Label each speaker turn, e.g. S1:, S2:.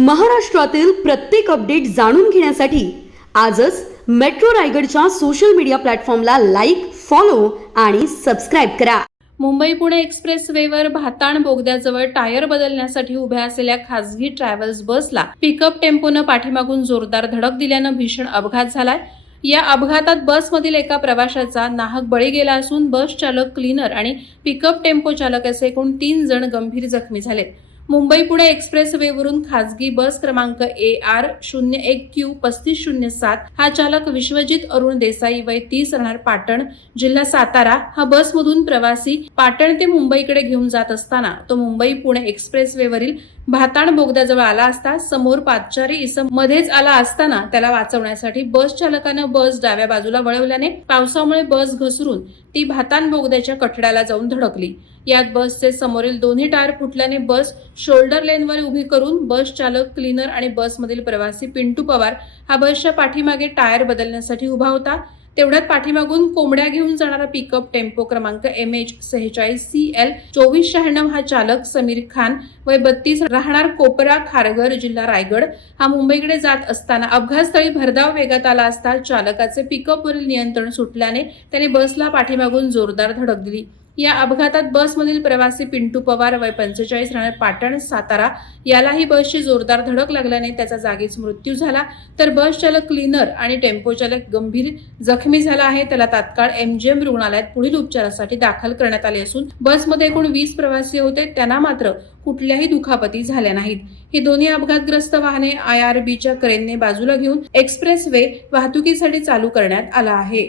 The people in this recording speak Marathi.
S1: महाराष्ट्रातील प्रत्येक अपडेट जाणून घेण्यासाठी आजच मेट्रो रायगडच्या सोशल मीडिया प्लॅटफॉर्मला लाईक फॉलो आणि सबस्क्राईब करा.
S2: मुंबई पुणे एक्सप्रेस वेवर भाताण बोगद्याजवळ टायर बदलण्यासाठी उभ्या असलेल्या खासगी ट्रॅव्हल्स बसला पिकअप टेम्पोनं पाठीमागून जोरदार धडक दिल्यानं भीषण अपघात झालाय. या अपघातात बसमधील एका प्रवाशाचा नाहक बळी गेला असून बस चालक क्लीनर आणि पिकअप टेम्पो चालक असे एकूण तीन जण गंभीर जखमी झालेत. मुंबई पुणे एक्सप्रेस वेवरून खासगी बस क्रमांक ए आर शून्य एक क्यू पस्तीस शून्य सात हा चालक विश्वजित अरुण देसाई वय तीस राहणार पाटण जिल्हा सातारा. हा बसमधून प्रवासी पाटण ते मुंबईकडे घेऊन जात असताना तो मुंबई पुणे एक्सप्रेस वेवरील भाताण बोगद्याजवळ आला असता समोर पादचारी इसम मध्येच आला असताना त्याला वाचवण्यासाठी बस चालकानं बस डाव्या बाजूला वळवल्याने पावसामुळे बस घसरून ती भाताण बोगद्याच्या कठड्याला जाऊन धडकली. यात बसचे समोरील दोन्ही टायर फुटल्याने बस शोल्डर लेनवर उभी करून बस चालक क्लीनर आणि बसमधील प्रवासी पिंटू पवार हा बसच्या पाठीमागे टायर बदलण्यासाठी उभा होता. तेवढ्यात पाठीमागून कोंबड्या घेऊन जाणारा पिकअप टेम्पो क्रमांक एम एच सेहेचाळीस सी एल चोवीस शहाण्णव हा चालक समीर खान वय बत्तीस राहणार कोपरा खारघर जिल्हा रायगड. हा मुंबईकडे जात असताना अपघातस्थळी भरधाव वेगात आला असता चालकाचे पिकअपवरील नियंत्रण सुटल्याने त्याने बसला पाठीमागून जोरदार धडक दिली. या अपघातात बसमधील प्रवासी पिंटू पवार वय पंचेचाळीस राहणार पाटण सातारा. यालाही बसची जोरदार धडक लागल्याने त्याचा जागीच मृत्यू झाला. तर बस चालक क्लीनर आणि टेम्पो चालक गंभीर जखमी झाला आहे. त्याला तात्काळ एमजीएम रुग्णालयात पुढील उपचारासाठी दाखल करण्यात आले असून बसमध्ये एकूण वीस प्रवासी होते. त्यांना मात्र कुठल्याही दुखापती झाल्या नाहीत. ही दोन्ही अपघातग्रस्त वाहने आय आर बीच्या क्रेनने बाजूला घेऊन एक्सप्रेस वे वाहतुकीसाठी चालू करण्यात आला आहे.